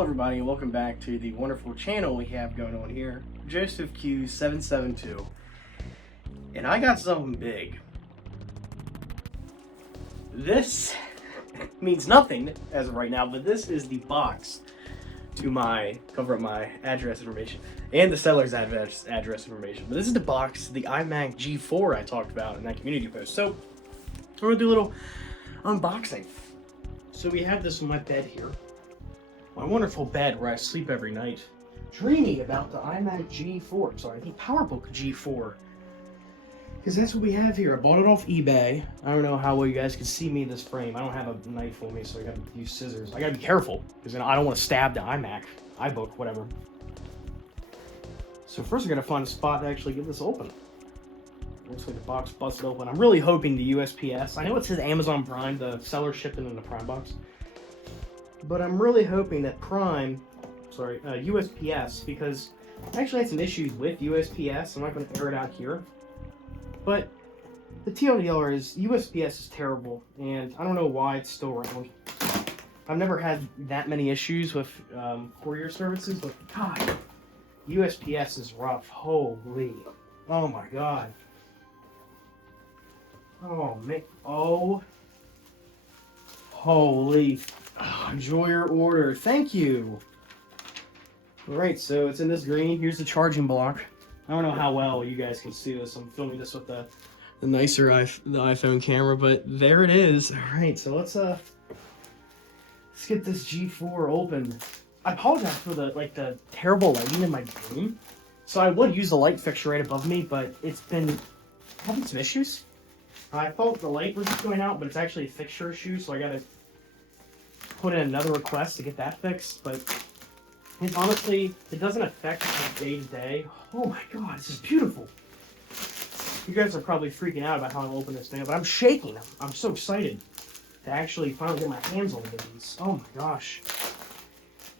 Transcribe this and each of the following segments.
Hello everybody and welcome back to the wonderful channel we have going on here, Joseph Q772. And I got something big. This means nothing as of right now, but this is the box to cover up my address information and the seller's address information. But this is the box, the iMac G4 I talked about in that community post. So we're gonna do a little unboxing. So we have this on my bed here. My wonderful bed where I sleep every night, dreaming about the iMac G4, sorry, the PowerBook G4. Because that's what we have here. I bought it off eBay. I don't know how well you guys can see me in this frame. I don't have a knife on me, so I gotta use scissors. I gotta be careful, because I don't want to stab the iBook, whatever. So first I gotta find a spot to actually get this open. Looks like the box busted open. I'm really hoping the USPS. I know it says Amazon Prime, the seller shipped it in the Prime box. But I'm really hoping that USPS, because I actually had some issues with USPS. I'm not going to air it out here. But the TLDR is USPS is terrible, and I don't know why it's still around. I've never had that many issues with courier services, but God, USPS is rough. Holy. Oh my God. Oh, man. Oh. Holy. Enjoy your order. Thank you. Alright, so it's in this green. Here's the charging block. I don't know how well you guys can see this. I'm filming this with the nicer the iPhone camera, but there it is. Alright, so let's get this G4 open. I apologize for the terrible lighting in my room. So I would use the light fixture right above me, but it's been having some issues. I thought the light was just going out, but it's actually a fixture issue, so I gotta put in another request to get that fixed. But honestly, it doesn't affect my day to day. Oh my God, this is beautiful. You guys are probably freaking out about how I'm opening this thing, but I'm shaking. I'm so excited to actually finally get my hands on these. Oh my gosh.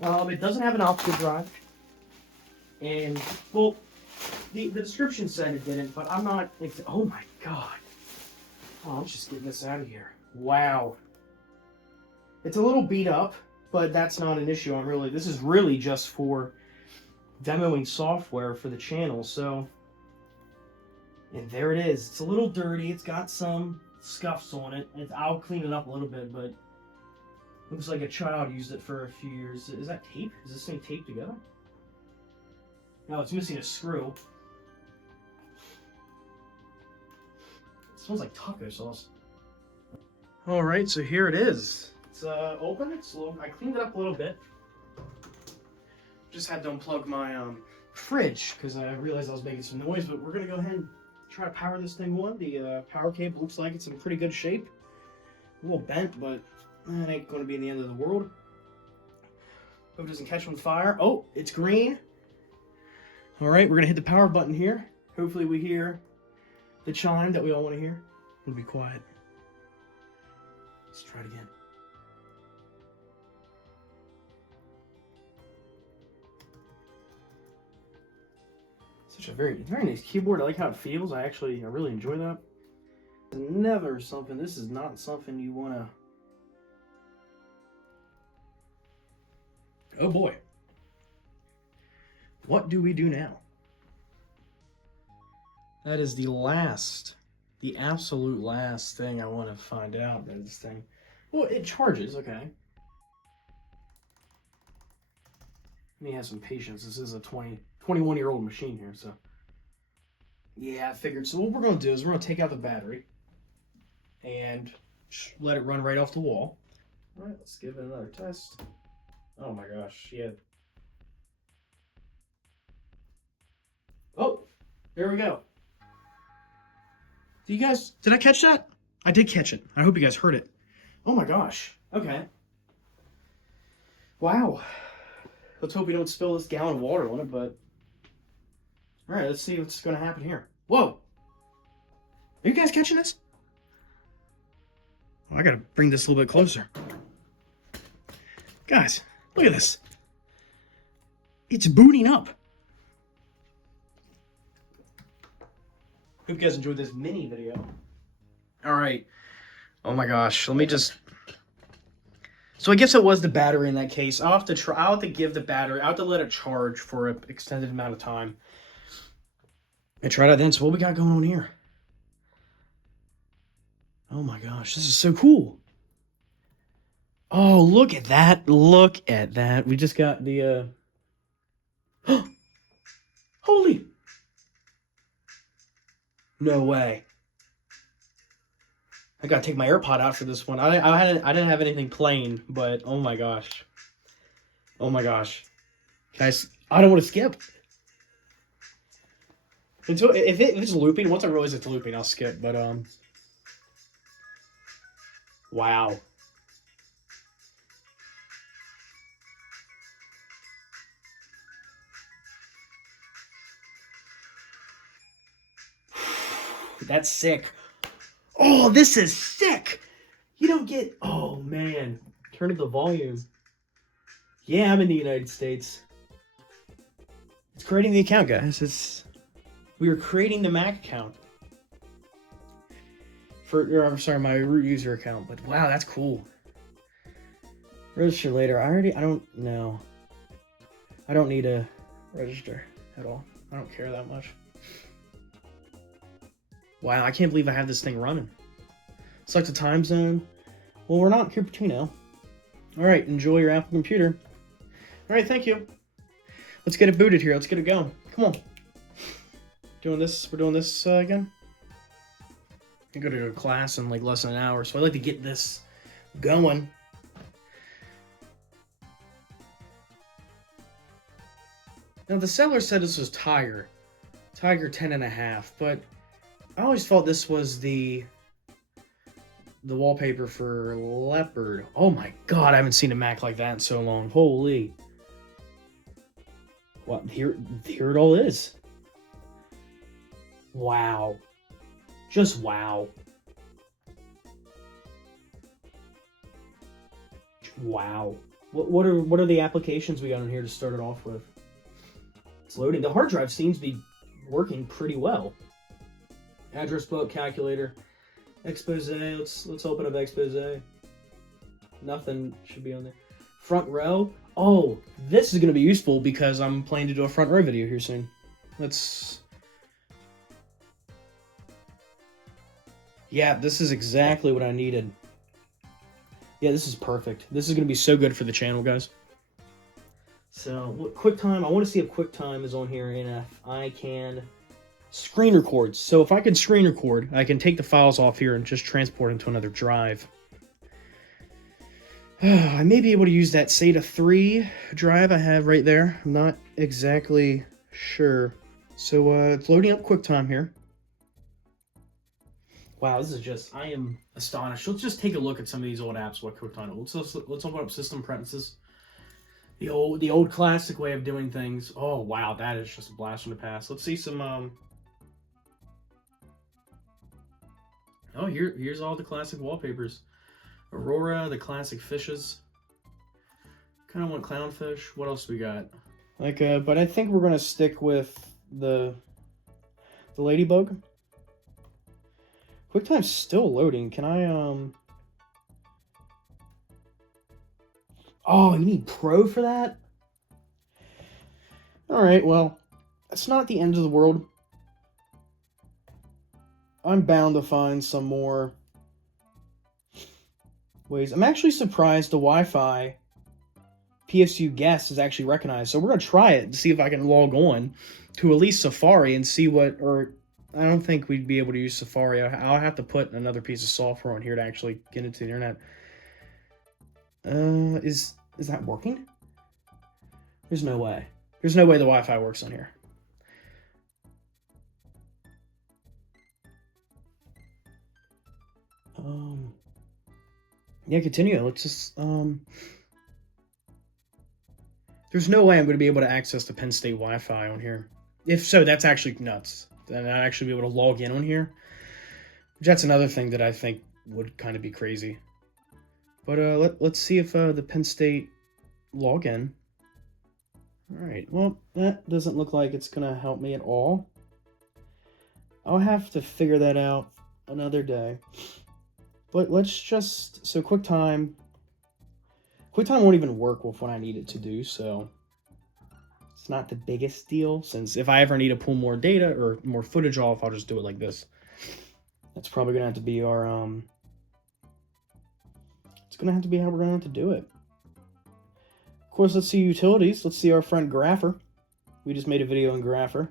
It doesn't have an optical drive, and well, the description said it didn't, but I'm not. Oh my God. Oh, I'm just getting this out of here. Wow. It's a little beat up, but that's not an issue. This is really just for demoing software for the channel. So, and there it is. It's a little dirty. It's got some scuffs on it. I'll clean it up a little bit, but looks like a child used it for a few years. Is that tape? Is this thing taped together? No, it's missing a screw. It smells like taco sauce. All right, so here it is. It's open. It's I cleaned it up a little bit. Just had to unplug my fridge because I realized I was making some noise. But we're gonna go ahead and try to power this thing on. The power cable looks like it's in pretty good shape. A little bent, but that ain't gonna be the end of the world. Hope it doesn't catch on fire. Oh, it's green. All right, we're gonna hit the power button here. Hopefully we hear the chime that we all want to hear. It'll be quiet. Let's try it again. Such a very nice keyboard. I like how it feels. I really enjoy that. This is not something you want to... Oh boy. What do we do now? That is the absolute last thing I want to find out in this thing. Well, it charges, okay. Let me have some patience. This is a 21-year-old machine here, so. Yeah, I figured. So what we're going to do is we're going to take out the battery and let it run right off the wall. All right, let's give it another test. Oh my gosh, yeah. Oh, there we go. Did I catch that? I did catch it. I hope you guys heard it. Oh my gosh. Okay. Wow. Let's hope we don't spill this gallon of water on it, but... Alright, let's see what's going to happen here. Whoa! Are you guys catching this? Oh, I gotta bring this a little bit closer. Guys, look at this. It's booting up. Hope you guys enjoyed this mini video. Alright. Oh my gosh. Let me just So I guess it was the battery in that case. I'll have to try. I'll have to give the battery. I'll have to let it charge for an extended amount of time. And try that then. So what we got going on here? Oh my gosh, this is so cool. Oh, look at that. Look at that. We just got the holy. No way. I gotta take my AirPod out for this one. I didn't have anything playing, but oh my gosh. Oh my gosh. Guys, I don't want to skip. Until if it's looping, once I realize it's looping, I'll skip. But wow. That's sick. Oh, this is sick. You don't get. Oh man, turn up the volume. Yeah, I'm in the United States. It's creating the account, guys. We were creating the Mac account for. I'm sorry, my root user account. But wow, that's cool. Register later. I don't know. I don't need to register at all. I don't care that much. Wow, I can't believe I have this thing running. Select the time zone. Well, we're not in Cupertino. All right, enjoy your Apple computer. All right, thank you. Let's get it booted here. Let's get it going. Come on. We're doing this again. I go to a class in like less than an hour, so I'd like to get this going. Now, the seller said this was Tiger 10.5, but I always thought this was the wallpaper for Leopard. Oh my god, I haven't seen a Mac like that in so long. Holy. What? Here it all is. Wow. Just wow. Wow. What are the applications we got in here to start it off with? It's loading. The hard drive seems to be working pretty well. Address book, calculator, expose. Let's open up expose. Nothing should be on there. Front row. Oh, this is going to be useful because I'm planning to do a front row video here soon. Yeah, this is exactly what I needed. Yeah, this is perfect. This is going to be so good for the channel, guys. So, QuickTime. I want to see if QuickTime is on here and if I can screen record. So if I can screen record, I can take the files off here and just transport them to another drive. I may be able to use that SATA 3 drive I have right there. I'm not exactly sure. So it's loading up QuickTime here. Wow, this is just, I am astonished. Let's just take a look at some of these old apps, what QuickTime. Let's open up System Preferences. The old classic way of doing things. Oh wow, that is just a blast from the past. Let's see some oh, here's all the classic wallpapers. Aurora, the classic fishes. Kind of want clownfish. What else we got? But I think we're gonna stick with the ladybug. QuickTime's still loading. Can I Oh, you need Pro for that? Alright, well, it's not the end of the world. I'm bound to find some more ways. I'm actually surprised the Wi-Fi PSU guest is actually recognized. So we're going to try it to see if I can log on to at least Safari and see what, or I don't think we'd be able to use Safari. I'll have to put another piece of software on here to actually get into the internet. Is that working? There's no way. There's no way the Wi-Fi works on here. Yeah, continue. Let's just, there's no way I'm going to be able to access the Penn State Wi-Fi on here. If so, that's actually nuts. Then I'd actually be able to log in on here. That's another thing that I think would kind of be crazy. But let's see if the Penn State login. All right. Well, that doesn't look like it's going to help me at all. I'll have to figure that out another day. But let's just, so QuickTime. QuickTime won't even work with what I need it to do, so it's not the biggest deal, since if I ever need to pull more data or more footage off, I'll just do it like this. That's probably gonna have to be our it's gonna have to be how we're gonna have to do it. Of course, let's see utilities. Let's see our friend Grapher. We just made a video in Grapher.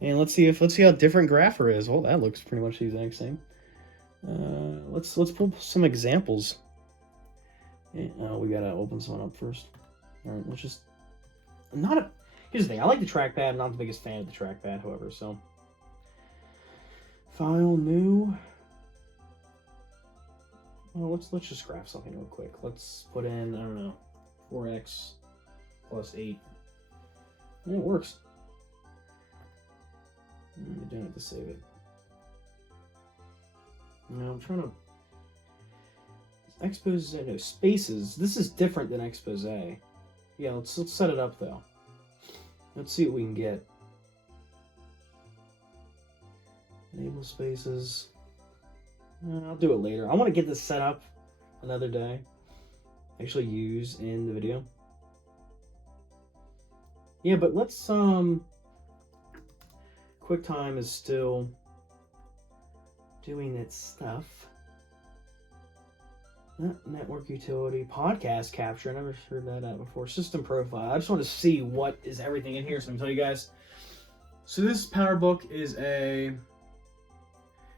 And let's see how different Grapher is. Oh, that looks pretty much the exact same. Let's pull some examples. We gotta open someone up first. All right, let's just. Here's the thing. I like the trackpad. I'm not the biggest fan of the trackpad, however. So, file new. Well, let's just graph something real quick. Let's put in, I don't know, 4x plus 8. And it works. You don't have to save it. No, I'm trying to. Expose, no, spaces. This is different than expose. Yeah, let's set it up though. Let's see what we can get. Enable spaces. I'll do it later. I want to get this set up another day. Actually use in the video. Yeah, but let's QuickTime is still doing its stuff. Network utility, podcast capture. I never heard that out before. System profile. I just want to see what is everything in here, so I'm gonna tell you guys. So this PowerBook is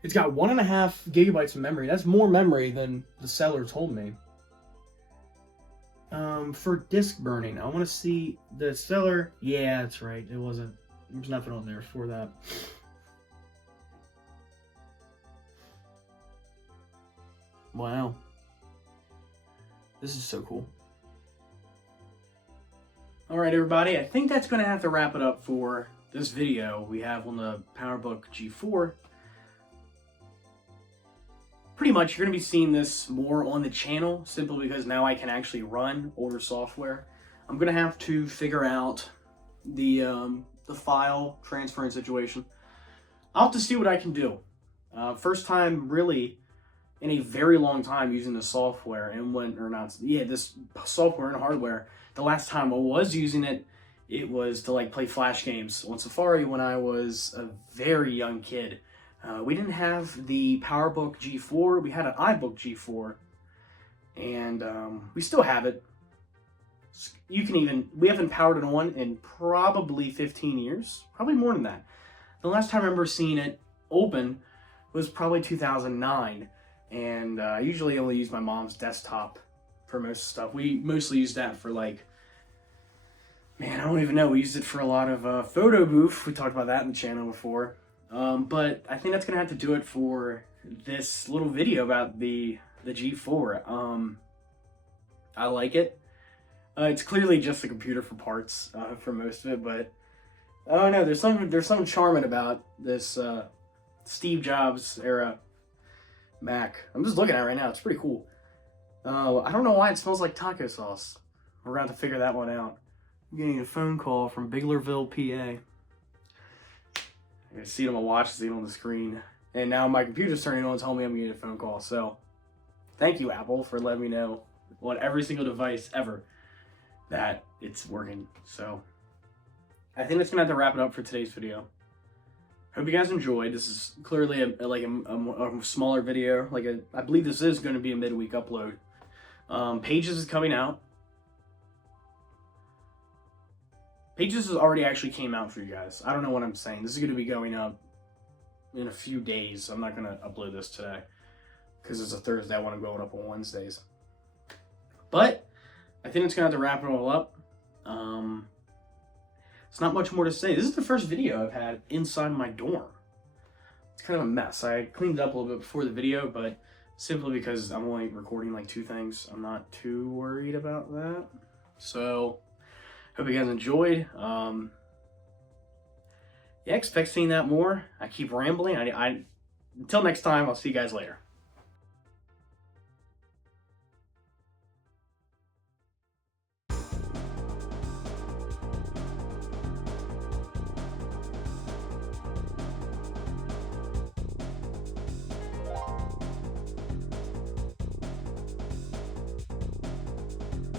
it's got 1.5 gigabytes of memory. That's more memory than the seller told me. For disk burning, I want to see the seller. Yeah, that's right. There's nothing on there for that. Wow. This is so cool. All right, everybody. I think that's going to have to wrap it up for this video we have on the PowerBook G4. Pretty much, you're going to be seeing this more on the channel, simply because now I can actually run older software. I'm going to have to figure out the file transferring situation. I'll have to see what I can do. First time, really, in a very long time using the software, and this software and hardware. The last time I was using it, it was to play Flash games on Safari when I was a very young kid. We didn't have the PowerBook G4. We had an iBook G4, and we still have it. We haven't powered it on in probably 15 years, probably more than that. The last time I remember seeing it open was probably 2009, and I usually only use my mom's desktop for most stuff. We mostly use that for I don't even know. We used it for a lot of photo booth. We talked about that in the channel before. But I think that's going to have to do it for this little video about the G4. I like it. It's clearly just a computer for parts for most of it, but I don't know. There's something charming about this Steve Jobs era Mac. I'm just looking at it right now. It's pretty cool. I don't know why it smells like taco sauce. We're going to have to figure that one out. I'm getting a phone call from Biglerville, PA. I can see it on my watch, see it on the screen. And now my computer's turning on, telling me I'm getting a phone call. So, thank you, Apple, for letting me know on every single device ever that it's working. So, I think that's going to have to wrap it up for today's video. Hope you guys enjoyed. This is clearly a smaller video. I believe this is going to be a midweek upload. Pages is coming out. Pages has already actually came out for you guys. I don't know what I'm saying. This is going to be going up in a few days. I'm not going to upload this today because it's a Thursday. I want to go up on Wednesdays. But I think it's going to have to wrap it all up. It's not much more to say. This is the first video I've had inside my dorm. It's kind of a mess. I cleaned it up a little bit before the video, but simply because I'm only recording 2 things, I'm not too worried about that. So, hope you guys enjoyed. Yeah, expect seeing that more. I keep rambling. Until next time, I'll see you guys later.